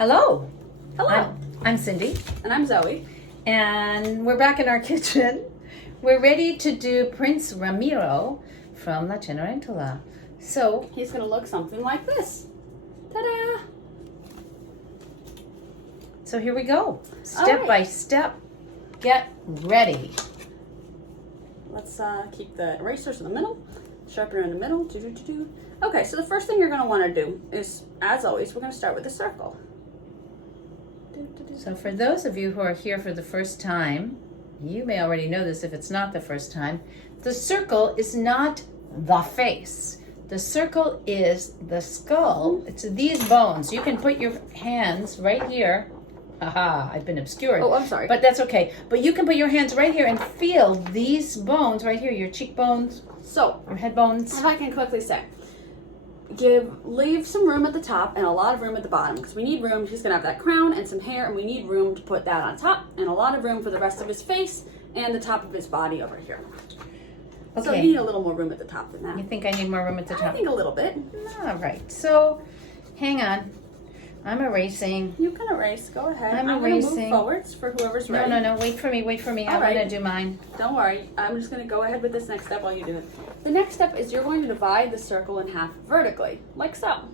Hello. Hello. I'm Cindy. And I'm Zoe. And we're back in our kitchen. We're ready to do Prince Ramiro from La Cenerentola. So he's going to look something like this. Ta-da! So here we go. Step by step. Get ready. Let's keep the erasers in the middle. Sharpener in the middle. Okay, so the first thing you're going to want to do is, as always, we're going to start with a circle. So for those of you who are here for the first time, you may already know this if it's not the first time, the circle is not the face. The circle is the skull. It's these bones. You can put your hands right here. Haha, I've been obscured. Oh, I'm sorry. But that's okay. But you can put your hands right here and feel these bones right here, your cheekbones, so your head bones. If I can quickly say, leave some room at the top and a lot of room at the bottom, because we need room. He's going to have that crown and some hair, and we need room to put that on top, and a lot of room for the rest of his face and the top of his body over here. Okay. So you need a little more room at the top than that. You think I need more room at the top? I think a little bit. All right. So, hang on. I'm erasing. You can erase. Go ahead. I'm going to move forwards for whoever's ready. No. Wait for me. I'm going to do mine. Don't worry. I'm just going to go ahead with this next step while you do it. The next step is you're going to divide the circle in half vertically, like so.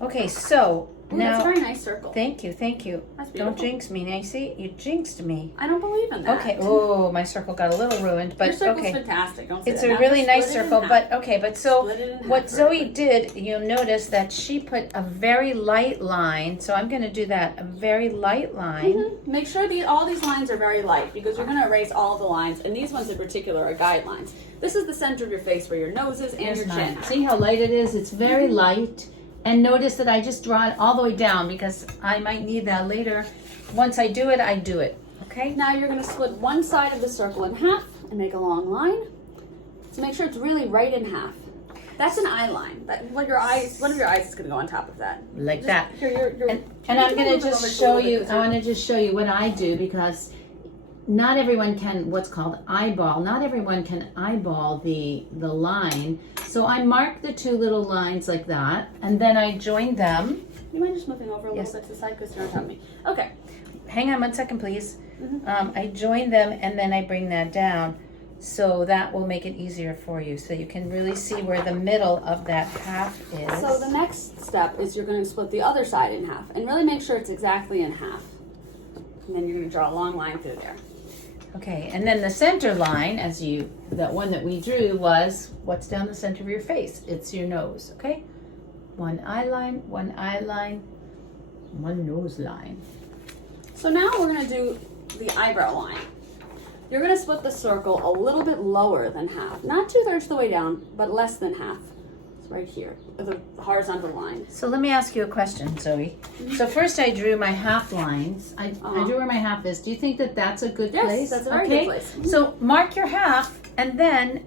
Okay, so now. That's a very nice circle. Thank you. That's beautiful. Don't jinx me, Nancy. You jinxed me. I don't believe in that. Okay. Oh, my circle got a little ruined, but your circle's okay. fantastic. Don't say It's that. a really nice circle, but so what Zoe did, you'll notice that she put a very light line. So I'm going to do that, a very light line. Mm-hmm. Make sure all these lines are very light, because you're going to erase all of the lines, and these ones in particular are guidelines. This is the center of your face where your nose is and your chin. See how light it is? It's very light. And notice that I just draw it all the way down because I might need that later. Once I do it, I do it. Okay? Now you're going to split one side of the circle in half and make a long line. So make sure it's really right in half. That's an eye line. One of your eyes is going to go on top of that. Like that. And I'm going to just show you, I want to just show you what I do, because not everyone can what's called eyeball. Not everyone can eyeball the line. So I mark the two little lines like that, and then I join them. You mind just moving over a little bit to the side because you're on top of me? Okay. Hang on 1 second, please. I join them, and then I bring that down. So that will make it easier for you. So you can really see where the middle of that half is. So the next step is you're going to split the other side in half, and really make sure it's exactly in half. And then you're going to draw a long line through there. Okay, and then the center line, that one that we drew was what's down the center of your face. It's your nose, okay? One eye line, one nose line. So now we're going to do the eyebrow line. You're going to split the circle a little bit lower than half. Not 2/3 the way down, but less than half. It's right here, the horizontal line. So let me ask you a question, Zoe. So first I drew my half lines. I drew where my half is. Do you think that that's a good place? Yes, that's a very good place. So mark your half, and then...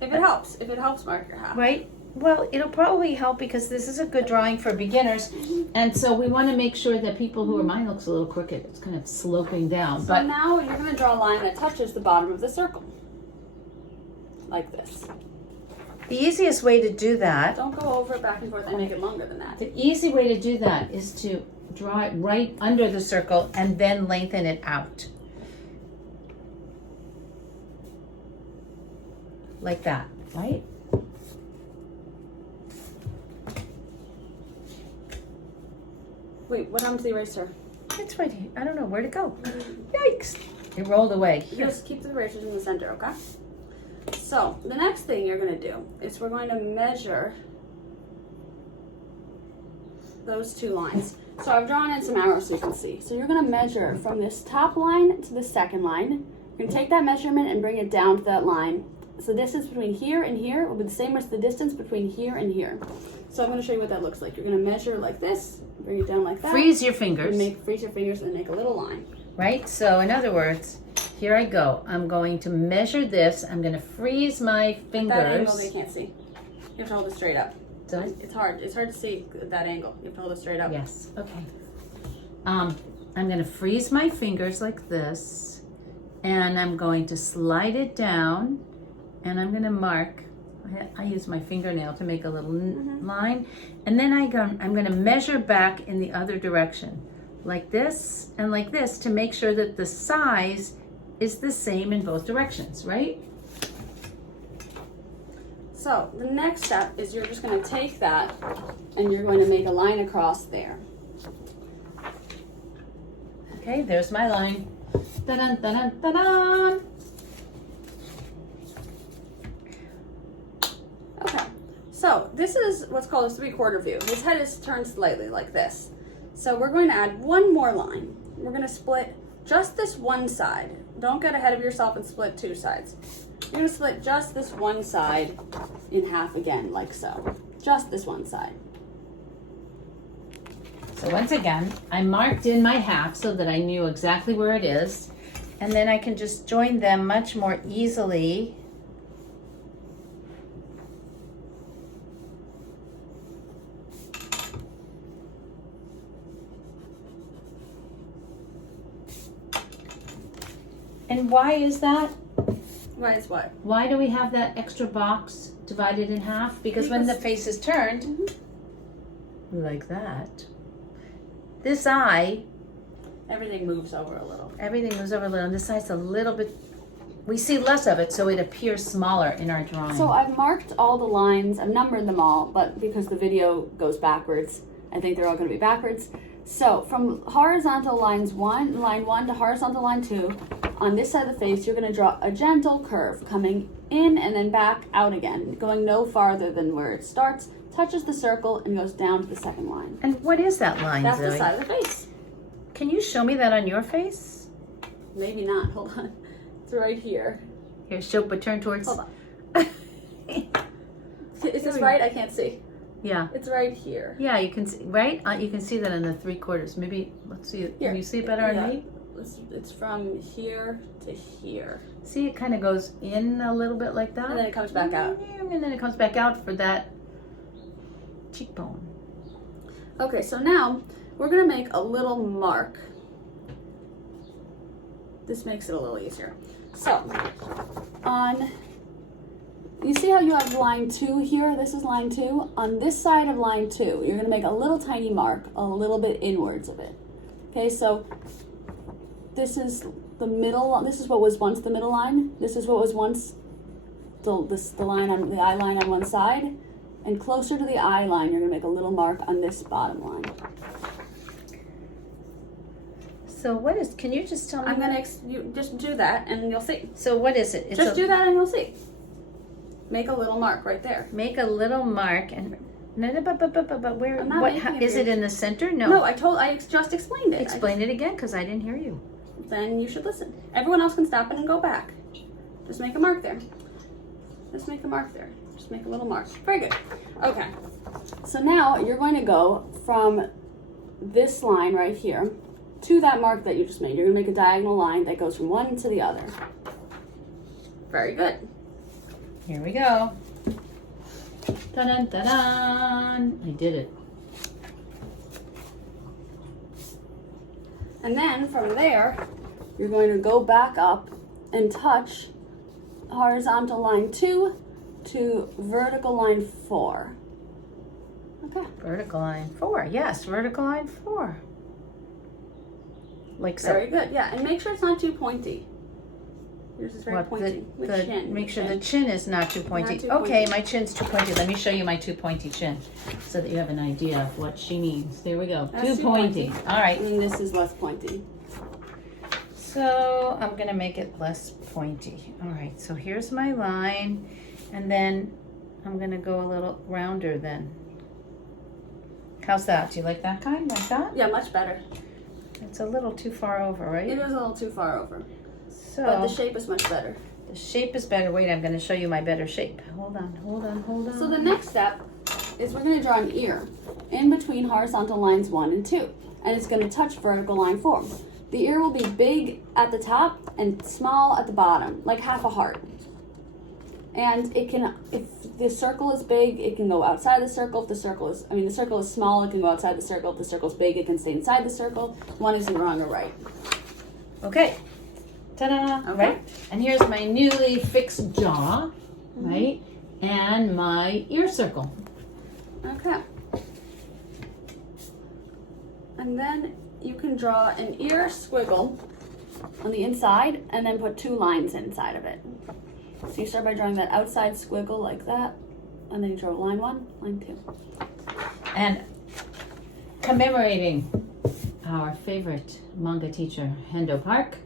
If it helps, mark your half. Right? Well, it'll probably help because this is a good drawing for beginners. And so we want to make sure that people who are... Mine looks a little crooked. It's kind of sloping down. So now you're going to draw a line that touches the bottom of the circle. Like this. The easiest way to do that... Don't go over it back and forth and make it longer than that. The easy way to do that is to draw it right under the circle and then lengthen it out. Like that, right? Wait, what happened to the eraser? It's right here. I don't know where to go. Yikes. It rolled away. Here. Just keep the erasers in the center, okay? So, the next thing you're going to do is we're going to measure those two lines. So I've drawn in some arrows so you can see. So you're going to measure from this top line to the second line. You're going to take that measurement and bring it down to that line. So the distance between here and here will be the same as the distance between here and here. So I'm going to show you what that looks like. You're going to measure like this, bring it down like that. Freeze your fingers. Freeze your fingers and make a little line. Right? So in other words, here I go. I'm going to measure this. I'm going to freeze my fingers. At that angle they can't see. You have to hold it straight up. So it's hard. It's hard to see at that angle. You have to hold it straight up. Yes. Okay. I'm going to freeze my fingers like this, and I'm going to slide it down, and I'm going to mark I use my fingernail to make a little line. And then I'm going to measure back in the other direction, like this and like this, to make sure that the size is the same in both directions, right? So the next step is you're just going to take that and you're going to make a line across there. Okay, there's my line. Ta-da, ta-da, ta-da. Okay, so this is what's called a 3/4 view. His head is turned slightly like this. So we're going to add one more line. We're going to split just this one side. Don't get ahead of yourself and split two sides. You're going to split just this one side in half again, like so. Just this one side. So once again, I marked in my half so that I knew exactly where it is. And then I can just join them much more easily. And why is that? Why is what? Why do we have that extra box divided in half? Because when the face is turned, like that, this eye, everything moves over a little. Everything moves over a little. And this side's a little bit, we see less of it, so it appears smaller in our drawing. So I've marked all the lines, I've numbered them all, but because the video goes backwards, I think they're all going to be backwards. So from horizontal line 1 to horizontal line 2, on this side of the face, you're going to draw a gentle curve coming in and then back out again, going no farther than where it starts, touches the circle, and goes down to the second line. And what is that line, That's Zoe? the side of the face. Can you show me that on your face? Maybe not. Hold on. It's right here. Here, show, but turn towards. Hold on. Is this right? I can't see. Yeah. It's right here. Yeah, you can see, right? You can see that in the 3/4. Maybe, let's see it. Here. Can you see it better on me? It's from here to here. See, it kind of goes in a little bit like that. And then it comes back out. And then it comes back out for that cheekbone. Okay, so now we're going to make a little mark. This makes it a little easier. So, you see how you have line 2 here? This is line 2. On this side of line 2, you're going to make a little tiny mark a little bit inwards of it. Okay, so this is the middle, this is what was once the middle line. This is what was once the line on the eye line on one side. And closer to the eye line, you're going to make a little mark on this bottom line. So what is, can you just tell me? I'm going to just do that and you'll see. So what is it? It's Just do that and you'll see. Make a little mark right there. Make a little mark and but where? I'm not What? making it Is it here. in the center? No. No, I just explained it. Explain it again, because I didn't hear you. Then you should listen. Everyone else can stop it and go back. Just make a mark there. Just make a mark there. Just make a little mark. Very good. Okay. So now you're going to go from this line right here to that mark that you just made. You're going to make a diagonal line that goes from one to the other. Very good. Here we go. Ta-da, ta-da. I did it. And then from there, you're going to go back up and touch horizontal line 2 to vertical line 4. Okay. Vertical line 4. Yes, vertical line 4. Like so. Very good. Yeah, and make sure it's not too pointy. Yours is very What, pointy. The chin. Make sure the chin is not too pointy. Not too Okay, pointy. my chin's too pointy. Let me show you my too pointy chin so that you have an idea of what she means. There we go. That's Too pointy. All right. And this is less pointy. So I'm going to make it less pointy. All right, so here's my line. And then I'm going to go a little rounder then. How's that? Do you like that kind? Like that? Yeah, much better. It's a little too far over, right? It is a little too far over. So But the shape is much better. the shape is better. Wait, I'm going to show you my better shape. Hold on, hold on, hold on. So the next step is we're going to draw an ear in between horizontal lines 1 and 2. And it's going to touch vertical line 4. The ear will be big at the top and small at the bottom, like half a heart. And it can, if the circle is big, it can go outside the circle. If the circle is, the circle is small, it can go outside the circle. If the circle is big, it can stay inside the circle. One isn't wrong or right. Okay. Ta-da! Okay. Right? And here's my newly fixed jaw, right? and my ear circle. Okay. And then you can draw an ear squiggle on the inside and then put 2 lines inside of it. So you start by drawing that outside squiggle like that, and then you draw line 1, line 2. And commemorating our favorite manga teacher, Hendo Park.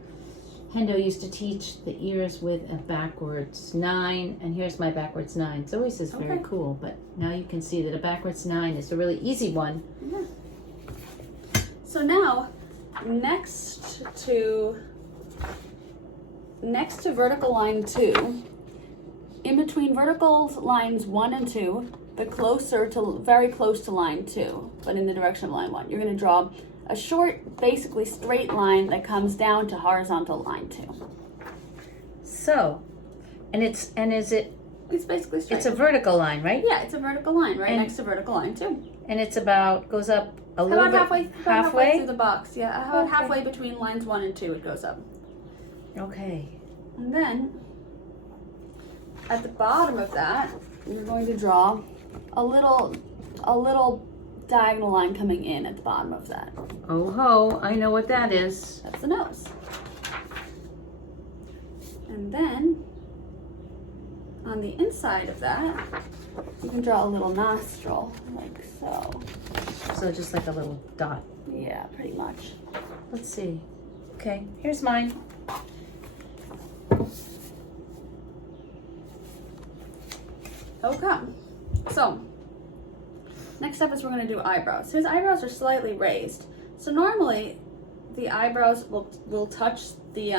Hendo used to teach the ears with a backwards 9, and here's my backwards 9. It's always is very cool, but now you can see that a backwards 9 is a really easy one. Yeah. So now, next to vertical line 2, in between vertical lines 1 and 2, but very close to line 2, but in the direction of line 1, you're going to draw a short, basically straight line that comes down to horizontal line 2. So, is it? It's basically straight. It's a vertical line, right? Yeah, it's a vertical line next to vertical line 2. And it's goes up a little about bit. halfway through the box. Yeah, about halfway between lines 1 and 2 it goes up. Okay. And then at the bottom of that, you're going to draw a little diagonal line coming in at the bottom of that. Oh ho, I know what that is. That's the nose. And then on the inside of that, you can draw a little nostril, like so. So just like a little dot. Yeah, pretty much. Let's see. Okay, here's mine. Okay, so next up is we're going to do eyebrows. His eyebrows are slightly raised. So normally the eyebrows will touch the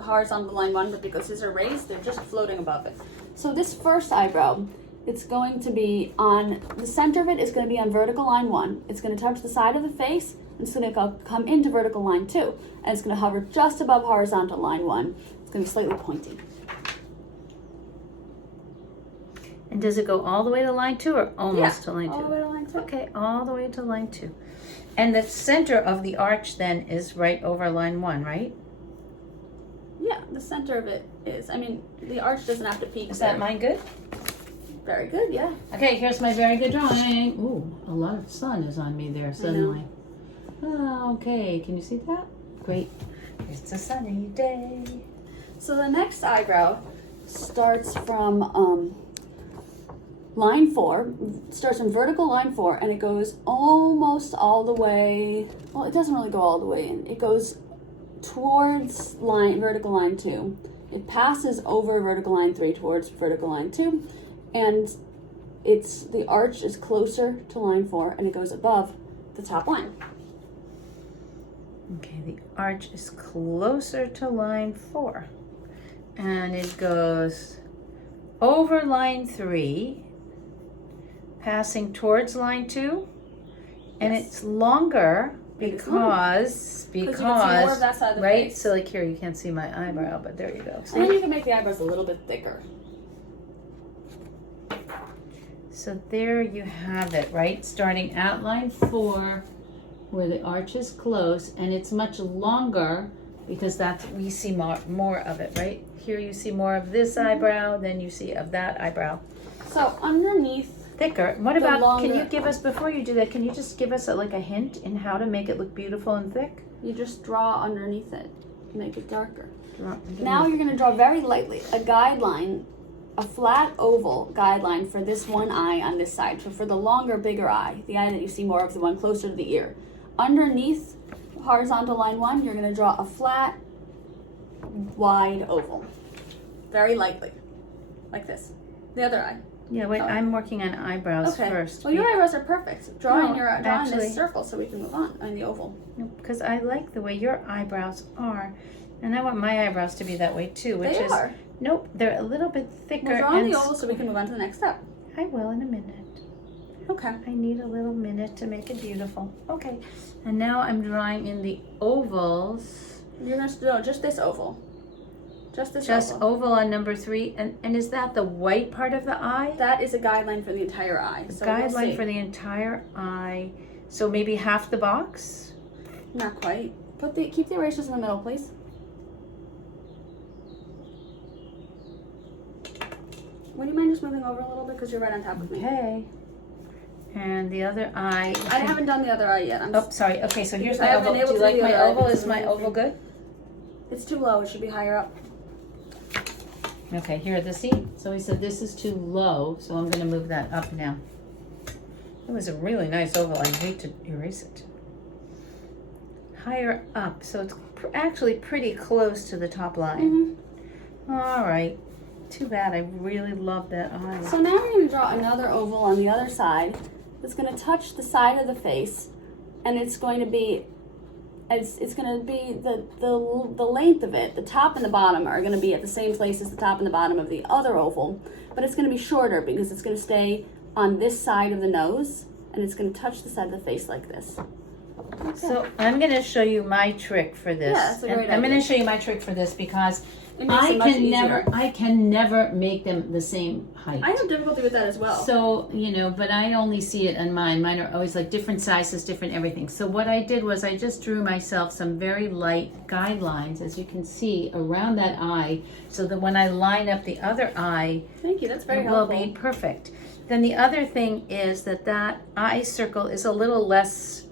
horizontal line 1, but because his are raised, they're just floating above it. So this first eyebrow, it's going to be on, the center of it is going to be on vertical line 1. It's going to touch the side of the face, and it's going to come into vertical line 2. And it's going to hover just above horizontal line 1. It's going to be slightly pointy. And does it go all the way to line 2 or almost to line 2? All the way to line 2. Okay, all the way to line 2. And the center of the arch then is right over line 1, right? Yeah, the center of it is. I mean, the arch doesn't have to peak. Is that mine good? Very good, yeah. Okay, here's my very good drawing. Ooh, a lot of sun is on me there suddenly. Oh, okay, can you see that? Great. It's a sunny day. So the next eyebrow starts from line 4, starts from vertical line 4, and it goes almost all the way, well, it doesn't really go all the way in. It goes towards vertical line 2. It passes over vertical line 3 towards vertical line 2, and the arch is closer to line 4, and it goes above the top line. Okay, the arch is closer to line 4, and it goes over line 3, passing towards line 2, and it's longer because you can see more of that side of the right? face. So like here, you can't see my eyebrow, but there you go. And then you can make the eyebrows a little bit thicker. So there you have it, right? Starting at line 4, where the arch is close, and it's much longer because we see more of it, right? Here you see more of this eyebrow, then you see of that eyebrow. So underneath, thicker. What about, longer, can you give us, before you do that, can you just give us a hint in how to make it look beautiful and thick? you just draw underneath it, make it darker. Draw Now you're going to draw very lightly a guideline, a flat oval guideline for this one eye on this side. So for the longer, bigger eye, the eye that you see more of, the one closer to the ear. Underneath horizontal line 1, you're going to draw a flat, wide oval. Very lightly, like this. The other eye. Yeah, wait, I'm working on eyebrows first. Well, your eyebrows are perfect. Drawing actually, this circle so we can move on the oval. Because I like the way your eyebrows are, and I want my eyebrows to be that way too. Which is, nope, they're a little bit thicker. We'll draw on the oval so we can move on to the next step. I will in a minute. Okay. I need a little minute to make it beautiful. Okay, and now I'm drawing in the ovals. You're going to draw just this oval. Just oval on number 3, and is that the white part of the eye? That is a guideline for the entire eye. So guideline for the entire eye. So maybe half the box? Not quite. Keep the erasers in the middle, please. Would you mind just moving over a little bit because you're right on top of me? Okay. And the other eye. I haven't done the other eye yet. Oh, sorry. Okay, so here's I my haven't oval. been able Do you to like do my the other eye oval? because Is of my the oval good? It's too low. It should be higher up. Okay, here, so he said this is too low, so I'm going to move that up now. It was a really nice oval. I hate to erase it. Higher up, so it's actually pretty close to the top line. All right. Too bad. I really love that eye. So now we're going to draw another oval on the other side. It's going to touch the side of the face, and it's going to be the length of it. The top and the bottom are going to be at the same place as the top and the bottom of the other oval, but it's going to be shorter because it's going to stay on this side of the nose, and it's going to touch the side of the face like this. Okay. So I'm going to show you my trick for this. Yeah, that's a great idea. I'm going to show you my trick for this because I can never make them the same height. I have difficulty with that as well. So, but I only see it on mine. Mine are always like different sizes, different everything. So what I did was I just drew myself some very light guidelines, as you can see, around that eye, so that when I line up the other eye, thank you, that's very it will helpful. be perfect. Then the other thing is that eye circle is a little less,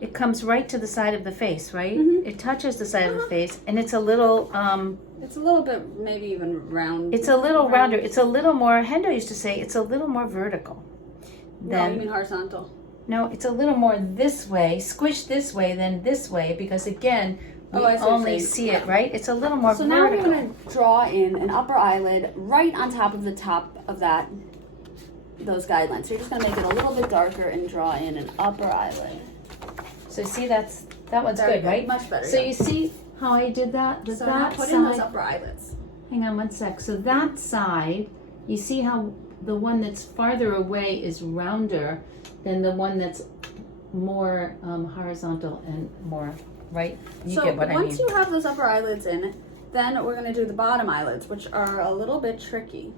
it comes right to the side of the face, right? It touches the side of the face, and it's a little bit, maybe even round. It's a little rounder. It's a little more, Hendo used to say, it's a little more vertical. No, you mean horizontal. No, it's a little more this way, squish this way than this way, because again, we only see it, right? It's a little more vertical. So now we're going to draw in an upper eyelid right on top of the top of those guidelines. So you're just going to make it a little bit darker and draw in an upper eyelid. So see, that one's good, right? Much better. So you see how I did that? So now put in those upper eyelids. Hang on one sec. So that side, you see how the one that's farther away is rounder than the one that's more horizontal and more, right? You get what I mean. Once you have those upper eyelids in, then we're going to do the bottom eyelids, which are a little bit tricky.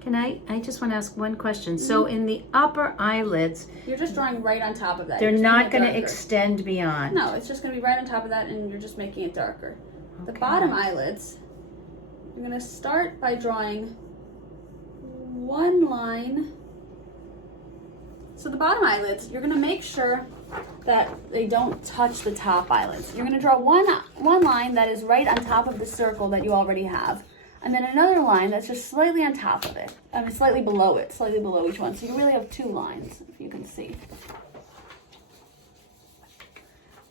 Can I just want to ask one question. So in the upper eyelids, you're just drawing right on top of that. They're not going to extend beyond. No, it's just going to be right on top of that, and you're just making it darker. Okay. The bottom eyelids, you're going to start by drawing one line. So the bottom eyelids, you're going to make sure that they don't touch the top eyelids. You're going to draw one line that is right on top of the circle that you already have. And then another line that's just slightly on top of it. I mean, slightly below it, slightly below each one. So you really have two lines, if you can see.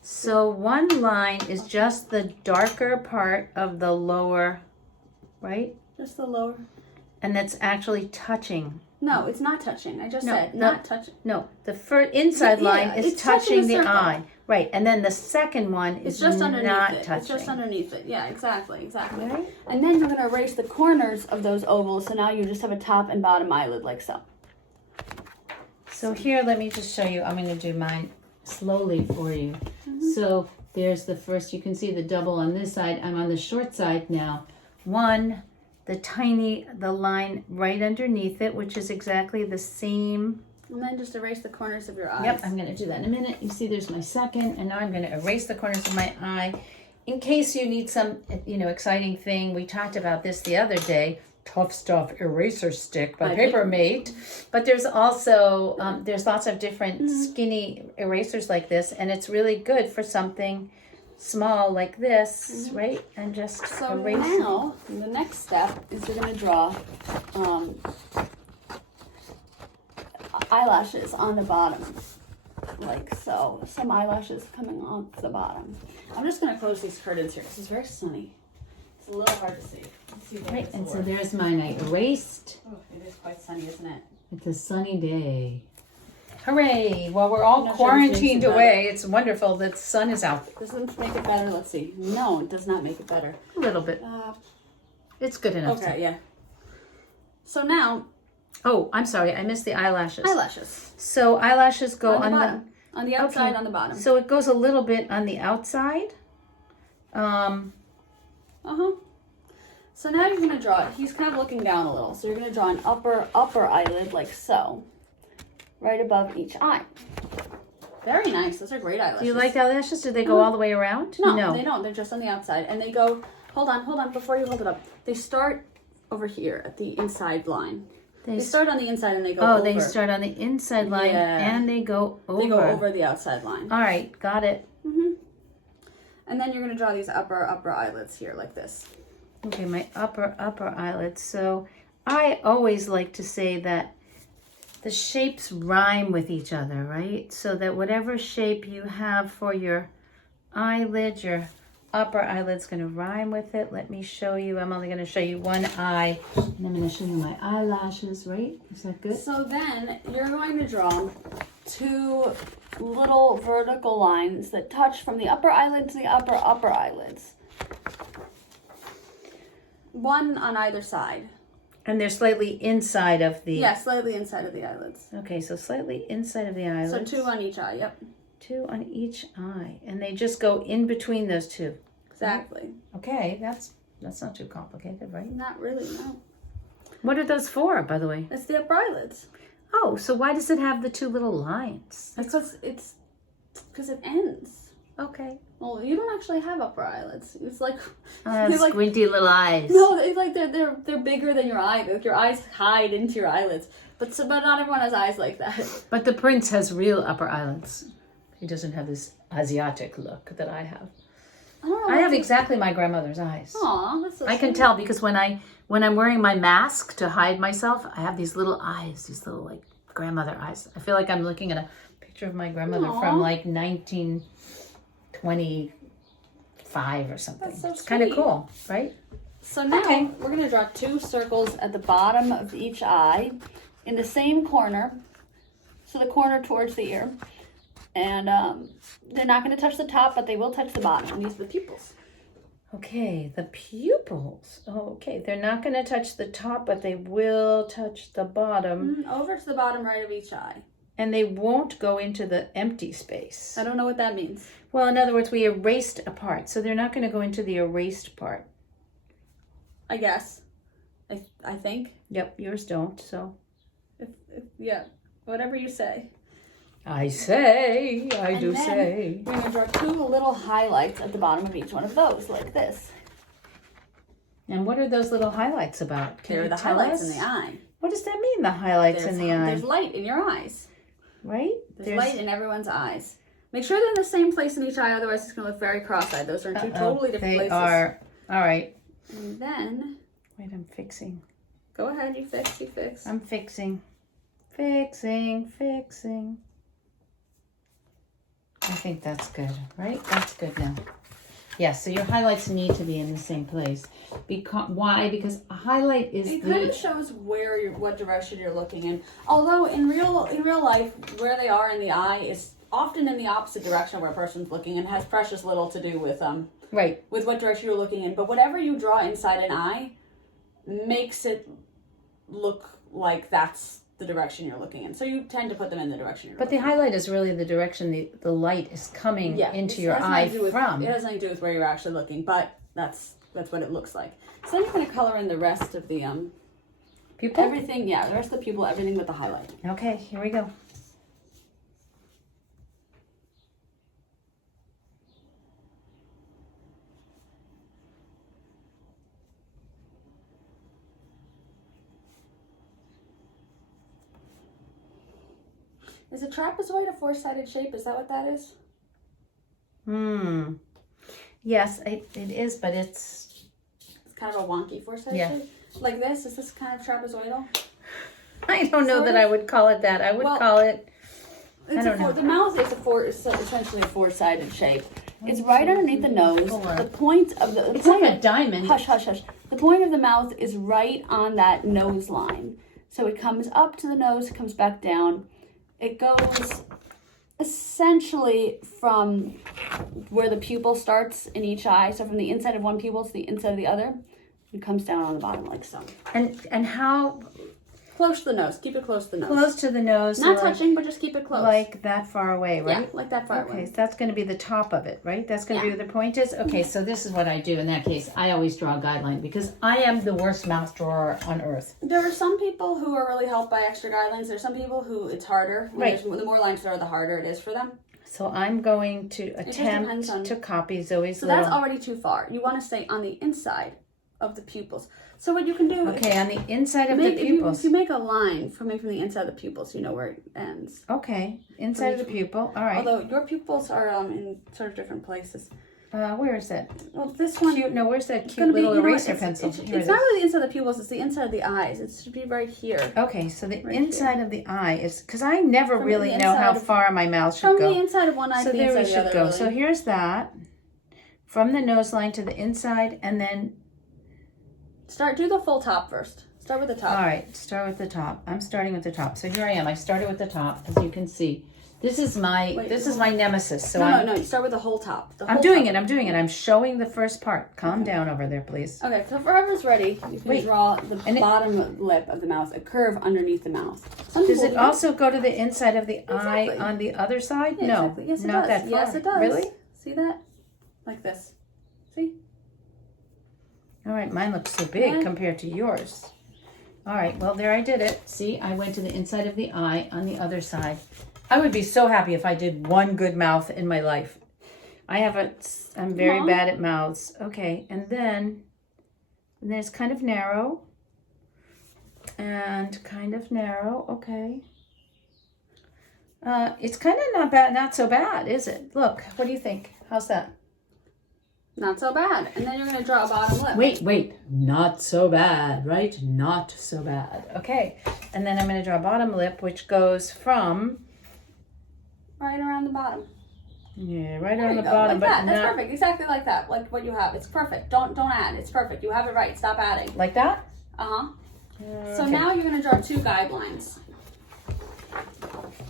So one line is just the darker part of the lower, right? Just the lower. And that's actually touching. No, it's not touching. I just said not touching. No, the inside line is touching the eye. Right, and then the second one is just not underneath touching. It's just underneath it. Yeah, exactly. Right? And then you're going to erase the corners of those ovals, so now you just have a top and bottom eyelid like so. So here, let me just show you. I'm going to do mine slowly for you. So there's the first, you can see the double on this side. I'm on the short side now. One, the line right underneath it, which is exactly the same. And then just erase the corners of your eyes. Yep, I'm going to do that in a minute. You see there's my second, and now I'm going to erase the corners of my eye. In case you need some, exciting thing, we talked about this the other day, Tough Stuff Eraser Stick by Papermate. But there's also, there's lots of different skinny erasers like this, and it's really good for something small like this, right? And just erase. Now, the next step is you're going to draw eyelashes on the bottom, like so. Some eyelashes coming off the bottom. I'm just going to close these curtains here because it's very sunny. It's a little hard to see. Right, and so there's mine. I erased. Oh, it is quite sunny, isn't it? It's a sunny day. Hooray! Well, we're all quarantined away. It's wonderful that the sun is out. Does it make it better? Let's see. No, it does not make it better. A little bit. It's good enough. Okay, yeah. So now... Oh, I'm sorry. I missed the eyelashes. Eyelashes. So eyelashes go on the bottom. On the outside, okay. On the bottom. So it goes a little bit on the outside. So now you're going to draw it. He's kind of looking down a little. So you're going to draw an upper eyelid like so. Right above each eye. Very nice. Those are great eyelashes. Do you like eyelashes? Do they go all the way around? No, they don't. They're just on the outside. And they go, hold on, before you hold it up. They start over here at the inside line. They start on the inside and they go over. Oh, they start on the inside line and they go over. They go over the outside line. All right, got it. And then you're going to draw these upper eyelids here like this. Okay, my upper eyelids. So I always like to say that the shapes rhyme with each other, right? So that whatever shape you have for your eyelid, your upper eyelid's going to rhyme with it. Let me show you. I'm only going to show you one eye, and I'm going to show you my eyelashes, right? Is that good? So then you're going to draw 2 little vertical lines that touch from the upper eyelid to the upper eyelids. One on either side. And they're slightly inside of the... Yeah, slightly inside of the eyelids. Okay, so slightly inside of the eyelids. So 2 on each eye, yep. 2 on each eye. And they just go in between those 2. Exactly. Okay, that's not too complicated, right? Not really, no. What are those for, by the way? It's the upper eyelids. Oh, so why does it have the 2 little lines? Because it ends. Okay. Well, you don't actually have upper eyelids. It's like squinty little eyes. No, it's like they're bigger than your eye. Like your eyes hide into your eyelids. But not everyone has eyes like that. But the prince has real upper eyelids. He doesn't have this Asiatic look that I have. I don't know. I have exactly my grandmother's eyes. Aw, that's so I can tell because when I'm wearing my mask to hide myself, I have these little eyes, these little like grandmother eyes. I feel like I'm looking at a picture of my grandmother from like 1925 or something. That's so it's kind of sweet. Cool, right? So now we're going to draw 2 circles at the bottom of each eye in the same corner. So the corner towards the ear. And they're not going to touch the top, but they will touch the bottom. And these are the pupils. Okay, the pupils. Oh, okay, they're not going to touch the top, but they will touch the bottom. Over to the bottom right of each eye. And they won't go into the empty space. I don't know what that means. Well, in other words, we erased a part, so they're not going to go into the erased part. I guess. I think. Yep, yours don't, so. Yeah, whatever you say. I say, I do then say. We're going to draw 2 little highlights at the bottom of each one of those, like this. And what are those little highlights about? They're the highlights in the eye. What does that mean, the highlights in the eye? There's light in your eyes. Right? There's light in everyone's eyes. Make sure they're in the same place in each eye, otherwise it's going to look very cross-eyed. Those are 2 totally different places. They are. All right. And then... Wait, I'm fixing. Go ahead, you fix. I'm fixing. Fixing. I think that's good, right? That's good now. Yes, so your highlights need to be in the same place. Why? Because a highlight is kind of shows what direction you're looking in. Although in real life, where they are in the eye is often in the opposite direction where a person's looking and has precious little to do with right, with what direction you're looking in. But whatever you draw inside an eye makes it look like that's the direction you're looking in. So you tend to put them in the direction you're looking in. But the highlight is really the direction the light is coming into your eye from. It has nothing to do with where you're actually looking, but that's what it looks like. So then you're going to color in the rest of the pupil? Everything, yeah, the rest of the pupil, everything but the highlight. Okay, here we go. Is a trapezoid a 4-sided shape? Is that what that is? Yes, it is, but it's kind of a wonky 4-sided shape. Like this? Is this kind of trapezoidal? I don't know that I would call it that. I would call it... I don't know. The mouth is essentially a 4-sided shape. It's right underneath the nose. The point of the... It's like a diamond. Hush. The point of the mouth is right on that nose line. So it comes up to the nose, comes back down. It goes essentially from where the pupil starts in each eye. So from the inside of one pupil to the inside of the other. It comes down on the bottom like so. And how... Close to the nose. Keep it close to the nose. Close to the nose. Not touching, but just keep it close. Like that far away, right? Yeah, like that far away. Okay, so that's going to be the top of it, right? That's going to be where the point is? Okay, so this is what I do in that case. I always draw a guideline because I am the worst mouth drawer on earth. There are some people who are really helped by extra guidelines. There's some people who it's harder. Right. The more lines there are, the harder it is for them. So I'm going to attempt to copy Zoe's So that's already too far. You want to stay on the inside of the pupils. So what you can do... Okay, on the inside of the pupils. If you make a line from the inside of the pupils, you know where it ends. Okay, inside of the pupil. All right. Although your pupils are in sort of different places. Where is that? Well, this one... Cute. No, where's that cute little eraser pencil? It's not really the inside of the pupils, it's the inside of the eyes. It should be right here. Okay, so the inside of the eye is... Because I never really know how far my mouth should go. From the inside of one eye to the inside of the other. So there we should go. Really. So here's that. From the nose line to the inside, and then... Do the full top first. Start with the top. All right, start with the top. I'm starting with the top. So here I am. I started with the top, as you can see. This is my nemesis. So no. You start with the whole top. I'm doing it. I'm showing the first part. Calm down over there, please. Okay, so for whoever's ready, you can draw the bottom lip of the mouth, a curve underneath the mouth. Does it also go to the inside of the eye on the other side? Yeah, no, exactly. Yes, it not does. that far. Yes, it does. Really? See that? Like this. See? All right, mine looks so big compared to yours. All right, well, there I did it. See, I went to the inside of the eye on the other side. I would be so happy if I did one good mouth in my life. I'm very bad at mouths. Okay, and then it's kind of narrow. And kind of narrow, okay. It's kind of not so bad, is it? Look, what do you think? How's that? Not so bad. And then you're going to draw a bottom lip. Wait. Not so bad, right? Not so bad. Okay. And then I'm going to draw a bottom lip, which goes from... right around the bottom. Yeah, right around the bottom. Like that. That's perfect. Exactly like that. Like what you have. It's perfect. Don't add. It's perfect. You have it right. Stop adding. Like that? Uh-huh. So now you're going to draw two guidelines.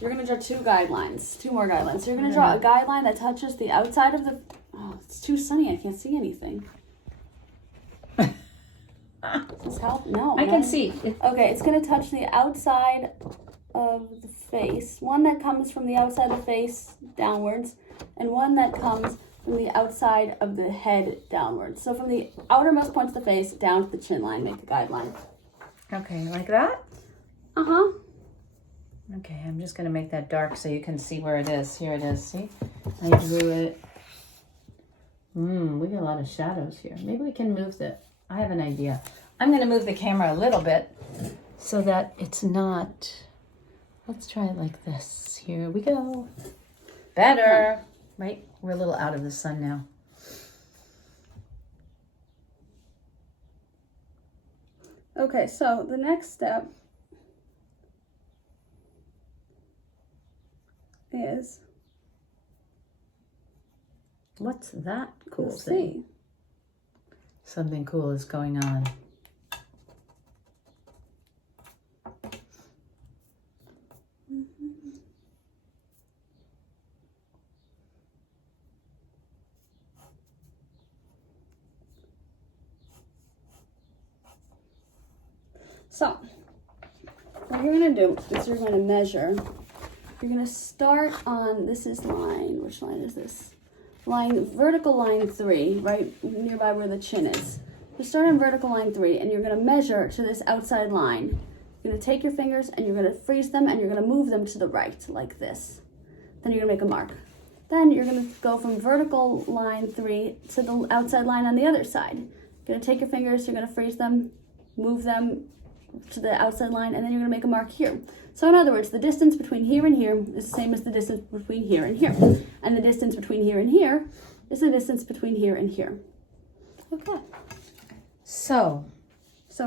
You're going to draw two guidelines. Two more guidelines. So you're going to draw a guideline that touches the outside of the... Oh, it's too sunny. I can't see anything. Does this help? No. I can see. Okay, it's going to touch the outside of the face. One that comes from the outside of the face downwards, and one that comes from the outside of the head downwards. So from the outermost point of the face down to the chin line, make the guideline. Okay, like that? Uh-huh. Okay, I'm just going to make that dark so you can see where it is. Here it is, see? I drew it. We got a lot of shadows here. Maybe we can move I have an idea. I'm going to move the camera a little bit so that it's not... Let's try it like this. Here we go. Better. Right? We're a little out of the sun now. Okay, so the next step is... What's that cool Let's thing? see. Something cool is going on. So, what you're going to do is you're going to measure. You're going to start on, this is line, which line is this? Vertical line 3, right nearby where the chin is. You start on vertical line 3, and you're going to measure to this outside line. You're going to take your fingers, and you're going to freeze them, and you're going to move them to the right, like this. Then you're going to make a mark. Then you're going to go from vertical line 3 to the outside line on the other side. You're going to take your fingers, you're going to freeze them, move them to the outside line, and then you're going to make a mark here. So in other words, the distance between here and here is the same as the distance between here and here. And the distance between here and here is the distance between here and here. Okay. So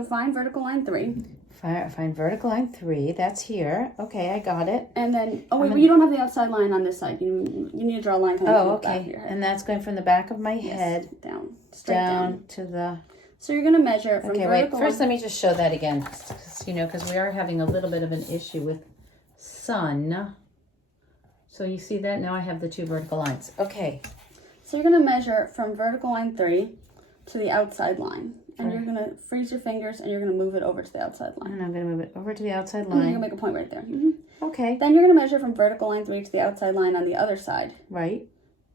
find vertical line 3. Find vertical line 3. That's here. Okay, I got it. And then, you don't have the outside line on this side. You need to draw a line coming from the back of your head. And that's going from the back of my head down, down to the... So you're going to measure from vertical... Okay, wait. First, let me just show that again. Because we are having a little bit of an issue with sun. So you see that? Now I have the two vertical lines. Okay. So you're going to measure from vertical line 3 to the outside line. And you're going to freeze your fingers, and you're going to move it over to the outside line. And I'm going to move it over to the outside And line. you're going to make a point right there. Mm-hmm. Okay. Then you're going to measure from vertical line 3 to the outside line on the other side. Right.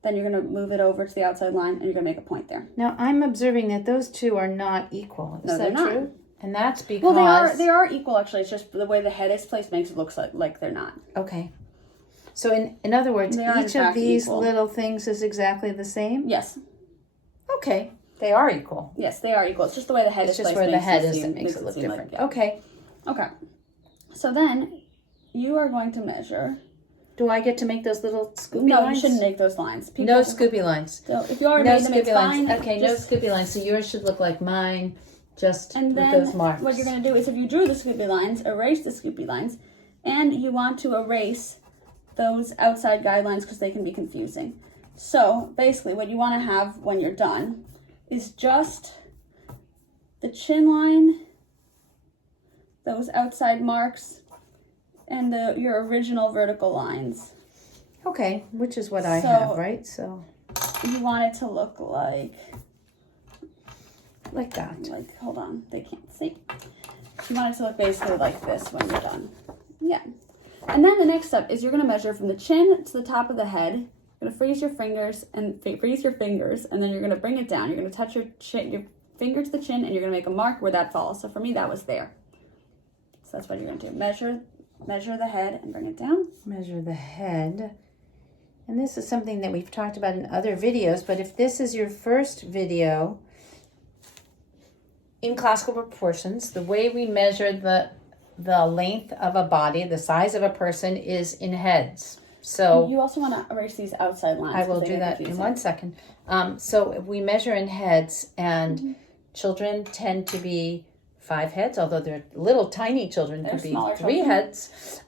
Then you're going to move it over to the outside line, and you're going to make a point there. Now, I'm observing that those two are not equal. Is that true? Not. And that's because... Well, they are equal, actually. It's just the way the head is placed makes it look like they're not. Okay. So, in other words, each of these little things is exactly the same? Yes. Okay. They are equal. Yes, they are equal. It's just the way the head It's is just placed. where the head is seem, that makes it look seem different. Like, yeah. Okay. Okay. So then you are going to measure. Do I get to make those little scoopy lines? No, you shouldn't make those lines. People, no scoopy lines. So if you already no made them, scoopy it's lines. fine. Okay, Just, no scoopy lines. So yours should look like mine, just and with then those marks. what you're going to do is if you drew the scoopy lines, erase the scoopy lines, and you want to erase those outside guidelines because they can be confusing. So basically what you want to have when you're done is just the chin line, those outside marks, and your original vertical lines. Okay, which is what I have, right? So you want it to look like that. Like, hold on, they can't see. You want it to look basically like this when you're done. Yeah. And then the next step is you're going to measure from the chin to the top of the head. You're going to freeze your fingers, and then you're going to bring it down. You're going to touch your finger to the chin, and you're going to make a mark where that falls. So for me, that was there. So that's what you're going to do. Measure the head and bring it down. Measure the head. And this is something that we've talked about in other videos, but if this is your first video in classical proportions, the way we measure the length of a body, the size of a person, is in heads. So you also want to erase these outside lines. I will do that in 1 second. So if we measure in heads, and children tend to be 5 heads, although they're little tiny children could be 3 heads,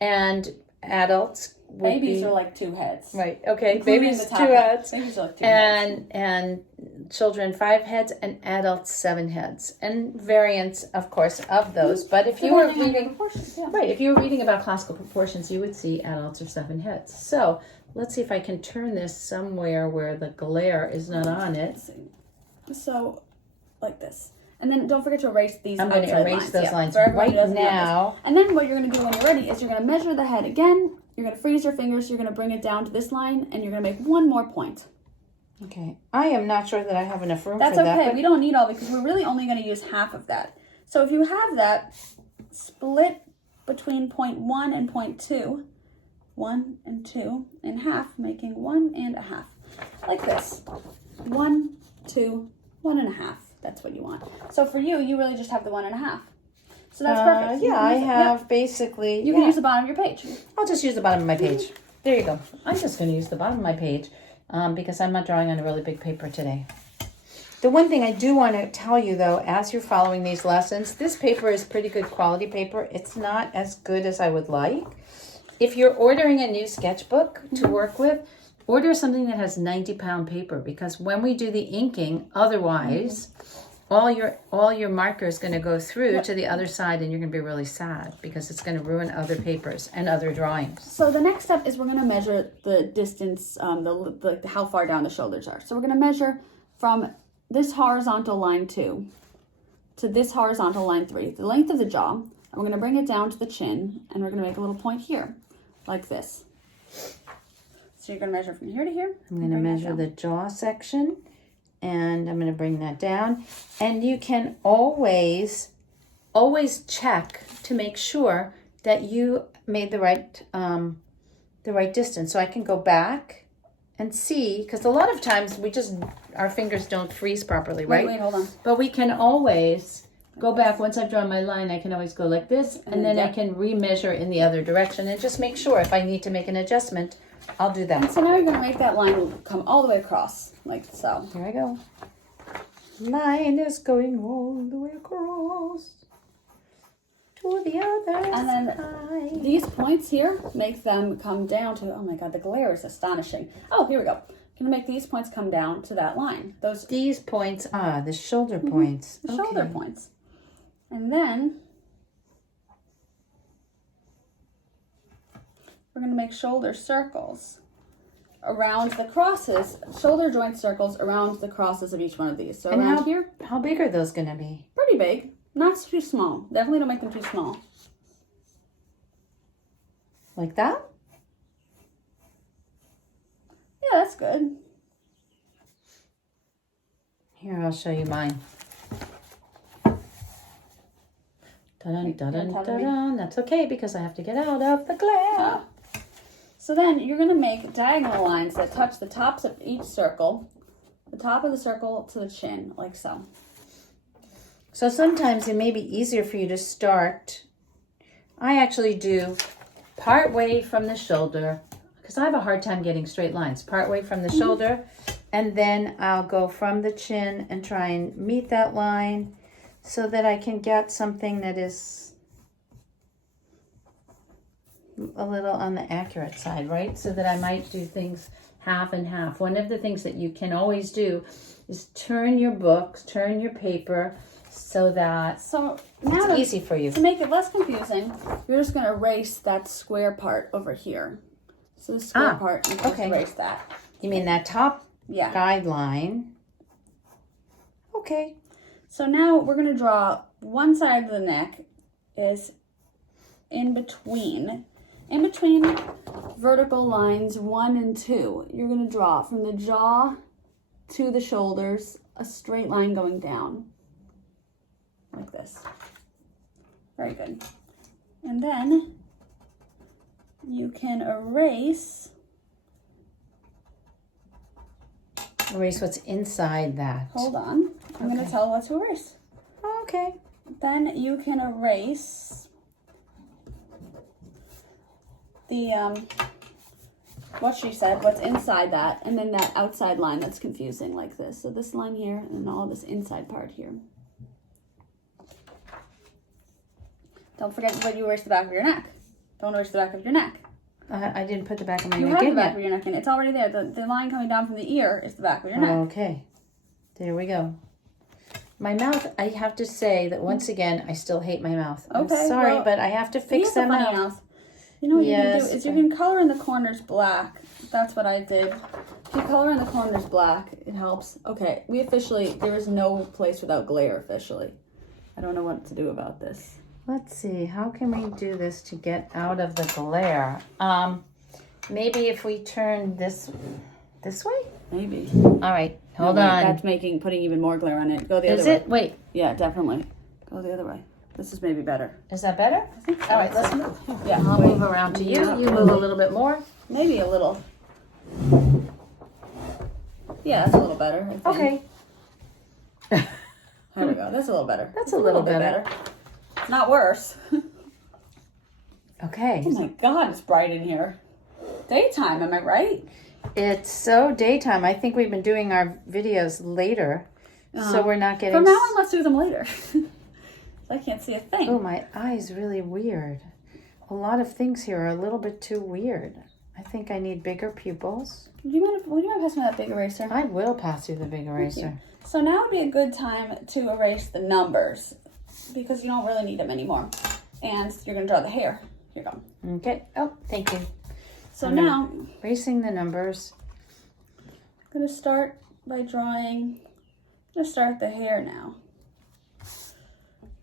and adults babies are like 2 heads. Right. Okay. Babies 2 heads. Babies are like 2 heads. And children 5 heads, and adults 7 heads, and variants, of course, of those. But if you were reading, if you were reading about classical proportions, you would see adults are 7 heads. So let's see if I can turn this somewhere where the glare is not on it. So, like this. And then don't forget to erase these. I'm going to erase those lines right now. And then what you're going to do when you're ready is you're going to measure the head again. You're going to freeze your fingers. You're going to bring it down to this line, and you're going to make 1 more point. Okay. I am not sure that I have enough room for that. That's okay. We don't need all because we're really only going to use half of that. So if you have that, split between point 1 and point 2, 1 and 2 in half, making 1 1/2. Like this. 1, 2, 1 1/2. That's what you want. So for you, you really just have the 1 1/2. So that's perfect. Yeah, I have basically... You can use the bottom of your page. I'll just use the bottom of my page. There you go. I'm just going to use the bottom of my page because I'm not drawing on a really big paper today. The one thing I do want to tell you, though, as you're following these lessons, this paper is pretty good quality paper. It's not as good as I would like. If you're ordering a new sketchbook to work with, order something that has 90-pound paper, because when we do the inking, otherwise... all your marker is going to go through to the other side, and you're going to be really sad because it's going to ruin other papers and other drawings. So the next step is we're going to measure the distance, how far down the shoulders are. So we're going to measure from this horizontal line 2 to this horizontal line 3, the length of the jaw, and we're going to bring it down to the chin, and we're going to make a little point here, like this. So you're going to measure from here to here. I'm going to measure the jaw section. And I'm going to bring that down. And you can always check to make sure that you made the right distance. So I can go back and see, because a lot of times our fingers don't freeze properly, right? Wait, hold on. But we can always go back. Once I've drawn my line, I can always go like this, and then I can remeasure in the other direction and just make sure if I need to make an adjustment, I'll do that. So now you're going to make that line come all the way across, like so. Here I go. Line is going all the way across to the other and then side. These points here, make them come down to, oh my God, the glare is astonishing. Oh, here we go. Going to make these points come down to that line. These points, the shoulder points. The shoulder points. And then we're going to make shoulder circles around the crosses, shoulder joint circles around the crosses of each one of these. So and around here. How big are those going to be? Pretty big. Not too small. Definitely don't make them too small. Like that? Yeah, that's good. Here, I'll show you mine. Dun, dun, dun, dun, dun. That's okay because I have to get out of the glare. So then you're going to make diagonal lines that touch the tops of each circle the top of the circle to the chin, like so. So sometimes it may be easier for you to start. I actually do part way from the shoulder, because I have a hard time getting straight lines. Part way from the shoulder, and then I'll go from the chin and try and meet that line so that I can get something that is a little on the accurate side, right? So that I might do things half and half. One of the things that you can always do is turn your books, turn your paper, so that now it's easy for you. To make it less confusing, you're just going to erase that square part over here. So the square part, you can just erase that. You mean that top guideline? Okay. So now we're going to draw one side of the neck is in between vertical lines 1 and 2. You're going to draw from the jaw to the shoulders a straight line going down. Like this. Very good. And then you can erase what's inside that. Hold on. I'm going to tell what to erase. Okay. Then you can erase the what she said, what's inside that, and then that outside line that's confusing, like this. So this line here and all this inside part here. Don't forget when you erase the back of your neck. Don't erase the back of your neck. I didn't put the back of my You neck have in the back yet. of your neck in. It's already there. The line coming down from the ear is the back of your neck. Okay. There we go. My mouth, I have to say that once again, I still hate my mouth. I'm sorry, well, but I have to fix that funny mouth. You know what you can do is you can color in the corners black. That's what I did. If you color in the corners black, it helps. Okay, there is no place without glare officially. I don't know what to do about this. Let's see, how can we do this to get out of the glare? Maybe if we turn this way? Maybe. All right, hold on. That's putting even more glare on it. Go the other way. Is it? Wait. Yeah, definitely. Go the other way. This is maybe better. Is that better? I think so. All right, let's move. Yeah, I'll move around to you. You move a little bit more. Maybe a little. Yeah, that's a little better. I think. Okay. There we go. That's a little better. That's a little bit better. Not worse. Okay. Oh my God, it's bright in here. Daytime, am I right? It's so daytime. I think we've been doing our videos later, so we're not getting... From now on, let's do them later. I can't see a thing. Oh, my eye's really weird. A lot of things here are a little bit too weird. I think I need bigger pupils. Would you mind passing me that big eraser? I will pass you the big eraser. So now would be a good time to erase the numbers because you don't really need them anymore. And you're going to draw the hair. Here you go. Okay. Oh, thank you. So now... Erasing the numbers. I'm going to start by drawing... I'm going to start the hair now.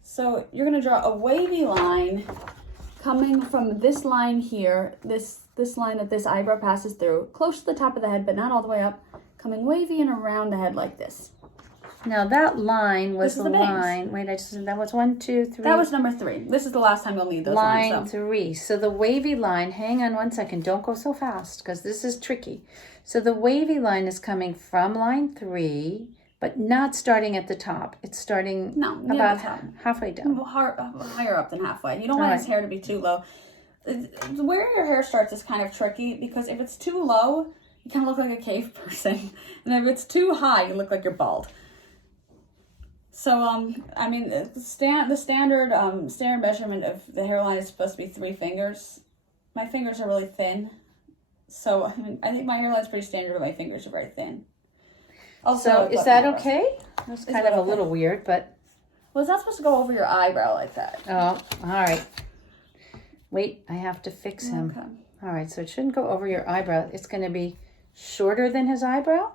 So you're going to draw a wavy line coming from this line here, this line that this eyebrow passes through, close to the top of the head, but not all the way up, coming wavy and around the head like this. Now that line was the line. bangs. Wait, that was 1, 2, 3. That was number 3. This is the last time you'll need those lines. Line 3. So the wavy line, hang on one second, don't go so fast because this is tricky. So the wavy line is coming from line 3, but not starting at the top. It's starting about halfway down. Higher up than halfway. You don't want his hair to be too low. Where your hair starts is kind of tricky because if it's too low, you kind of look like a cave person. And if it's too high, you look like you're bald. So, I mean, the standard measurement of the hairline is supposed to be 3 fingers. My fingers are really thin. So, I think my hairline's pretty standard, but my fingers are very thin. Also, so, is that okay? That's kind of a little weird, but... Well, it's not supposed to go over your eyebrow like that. Oh, all right. Wait, I have to fix him. Okay. All right, so it shouldn't go over your eyebrow. It's going to be shorter than his eyebrow?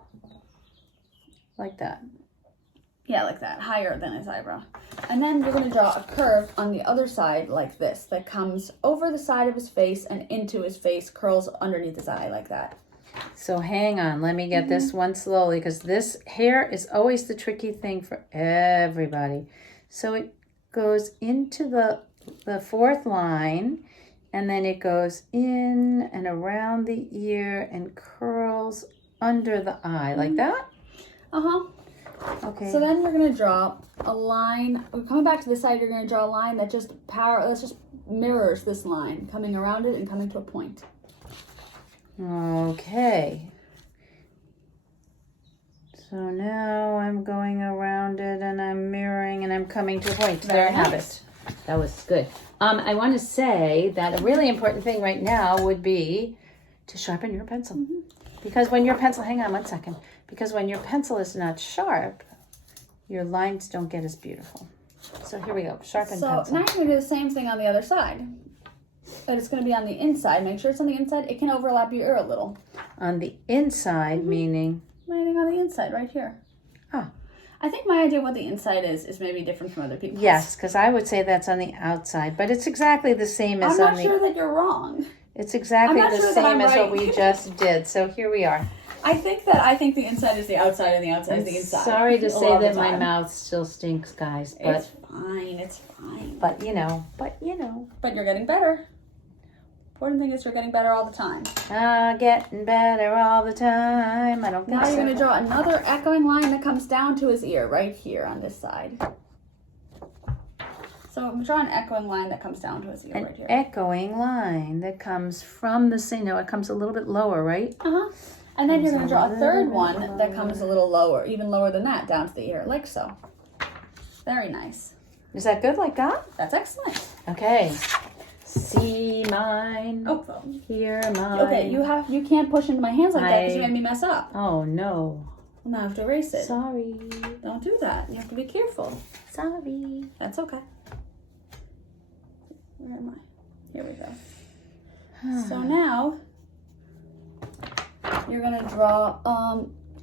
Like that. Yeah, like that. Higher than his eyebrow. And then you're going to draw a curve on the other side like this that comes over the side of his face and into his face, curls underneath his eye like that. So hang on. Let me get this one slowly because this hair is always the tricky thing for everybody. So it goes into the 4th line and then it goes in and around the ear and curls under the eye like that. Okay. So then you're gonna draw a line. We're coming back to the side. You're gonna draw a line that just mirrors this line, coming around it and coming to a point. Okay. So now I'm going around it and I'm mirroring and I'm coming to a point. There I have it. That was good. I want to say that a really important thing right now would be to sharpen your pencil. Mm-hmm. Because when your pencil, hang on one second, because when your pencil is not sharp, your lines don't get as beautiful. So here we go, sharpen pencil. So now you're going to do the same thing on the other side. But it's going to be on the inside. Make sure it's on the inside. It can overlap your ear a little. On the inside, meaning? Meaning on the inside, right here. Ah. I think my idea of what the inside is maybe different from other people's. Yes, because I would say that's on the outside, but it's exactly the same as I'm not sure that you're wrong. It's exactly the same as what right. we just did. So here we are. I think the inside is the outside and the outside is the inside. Sorry to say that my mouth still stinks, guys. But it's fine. It's fine. But you know. But you're getting better. Important thing is you're getting better all the time. Getting better all the time. I don't think now so. You're going to draw another echoing line that comes down to his ear right here on this side. So draw an echoing line that comes down to his ear right here. An echoing line that comes from the same. No, it comes a little bit lower, right? And then you're going to draw a third one that comes a little lower, even lower than that, down to the ear, like so. Very nice. Is that good, like that? That's excellent. Okay. See mine. Oh, hear mine. Okay, you can't push into my hands like that because you made me mess up. Oh no. Well, now I have to erase it. Sorry. Don't do that. You have to be careful. Sorry. That's okay. Where am I? Here we go. So now you're gonna draw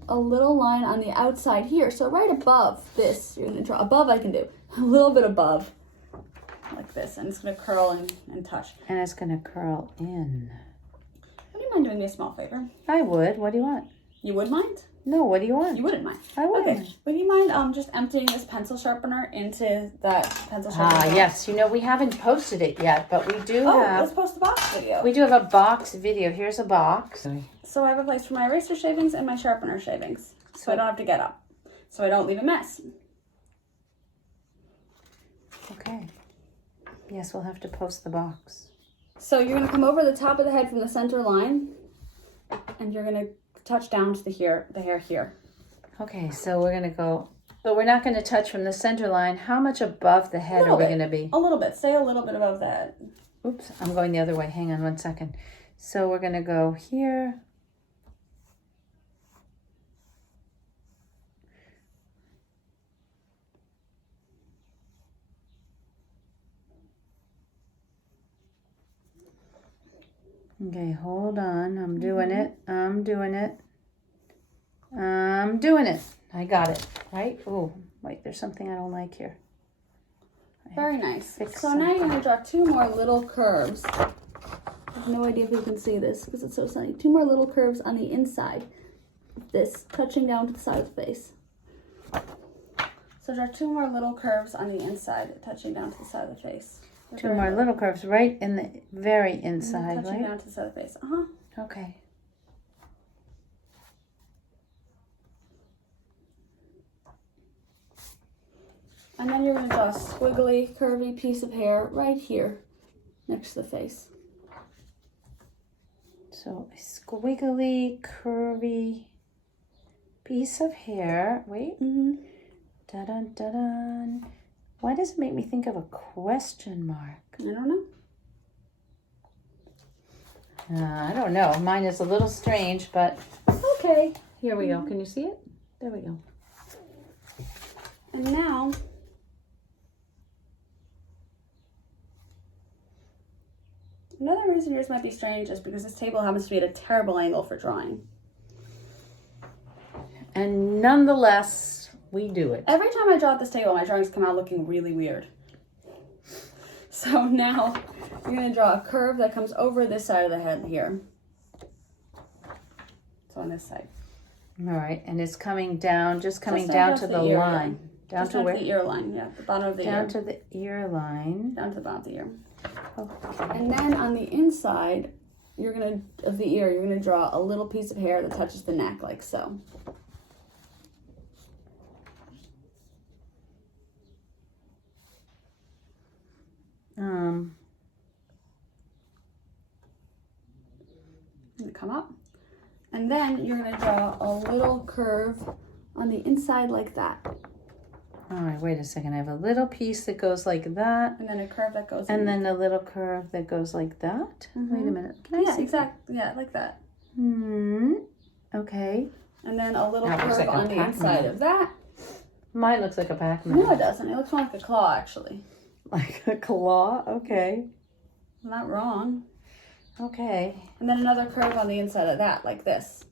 a little line on the outside here. So right above this, you're gonna draw above. I can do a little bit above. Like this, and it's going to curl and touch. And it's going to curl in. Would you mind doing me a small favor? I would. What do you want? You would mind? No, what do you want? You wouldn't mind. I wouldn't. Okay. Would you mind just emptying this pencil sharpener into that pencil sharpener? Yes. You know, we haven't posted it yet, but we do have... let's post the box video. We do have a box video. Here's a box. So I have a place for my eraser shavings and my sharpener shavings. So I don't have to get up. So I don't leave a mess. Okay. Yes, we'll have to post the box. So you're going to come over the top of the head from the center line, and you're going to touch down to the hair here. Okay, so we're going to go, but we're not going to touch from the center line. How much above the head are we going to be? A little bit. Stay a little bit above the head. Oops, I'm going the other way. Hang on one second. So we're going to go here. Okay, hold on. I'm doing it. I'm doing it. I got it, right? Oh, wait, there's something I don't like here. Very nice. So now you're going to draw two more little curves. I have no idea if you can see this because it's so sunny. Two more little curves on the inside of this, touching down to the side of the face. So draw two more little curves on the inside, touching down to the side of the face. Two more little curves right in the very inside, touching down to the side of the face. Okay. And then you're going to draw a squiggly, curvy piece of hair right here next to the face. So a squiggly, curvy piece of hair. Wait. Da-dun, da-dun. Why does it make me think of a question mark? I don't know. I don't know. Mine is a little strange, but okay. Here we go. Can you see it? There we go. And now, another reason yours might be strange is because this table happens to be at a terrible angle for drawing. And nonetheless, we do it. Every time I draw at this table, my drawings come out looking really weird. So now, you're going to draw a curve that comes over this side of the head here. So on this side. All right, and it's coming down, just coming down to the line. Down to where? The ear line, yeah, the bottom of the ear. Down to the ear line. Down to the bottom of the ear. Okay. And then on the inside, you're gonna draw a little piece of hair that touches the neck, like so. Come up. And then you're going to draw a little curve on the inside like that. All right, wait a second. I have a little piece that goes like that. And then a curve that goes and then a little curve that goes like that. Wait a minute. Can I see? Exactly. Yeah, like that. Okay. And then a little curve on the inside of that. Mine looks like a Pac-Man. No, it doesn't. It looks more like a claw, actually. Like a claw? Okay. I'm not wrong. Okay. And then another curve on the inside of that, like this.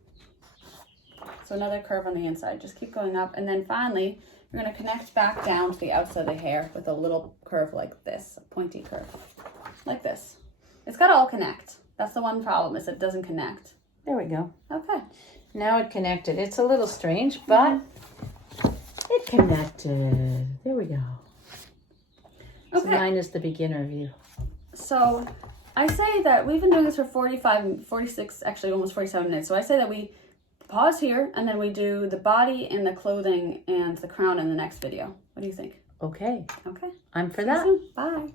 So another curve on the inside. Just keep going up. And then finally, you're going to connect back down to the outside of the hair with a little curve like this, a pointy curve. Like this. It's got to all connect. That's the one problem, is it doesn't connect. There we go. Okay. Now it connected. It's a little strange, but it connected. There we go. Okay. So mine is the beginner view. So I say that we've been doing this for 46, actually almost 47 minutes. So I say that we pause here and then we do the body and the clothing and the crown in the next video. What do you think? Okay. Okay. I'm for that. Bye.